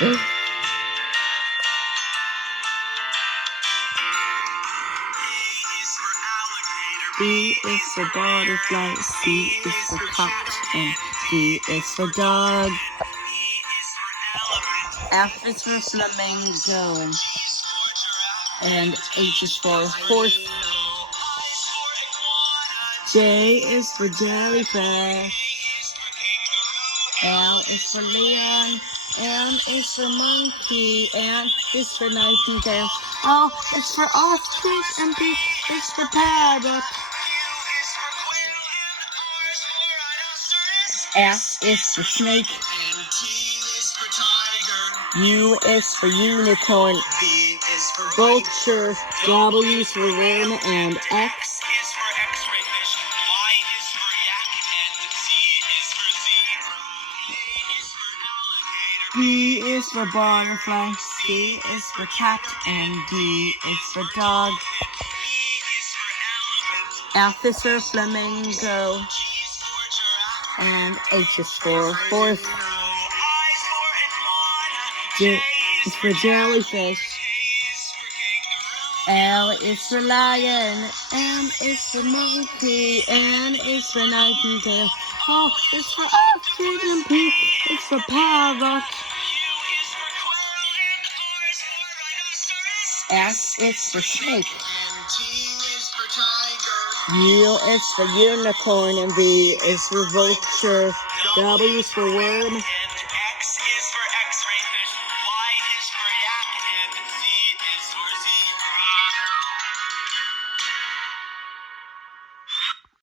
B is for butterfly, C is for cat, and D is for dog. F is for flamingo, and H is for horse. J is for jellyfish. L is for leon. M is for monkey. N is for nightingale. O is for ostrich, and P is for parrot. S is for snake. U is for unicorn. V is for Vulture. W is for worm, and X is for X-ray fish. Y is for yak, and Z is for zebra. A is for alligator. B is for butterfly. C is for cat, and D is for dog. E is for elephant. F is for flamingo, G is for giraffe. and H is for horse. I is for iguana. J is for jellyfish. L is for lion. M is for monkey. N is for nightingale. O is for ostrich, and P is for parrot. S is for snake. U is for unicorn, and V is for vulture. W is for worm.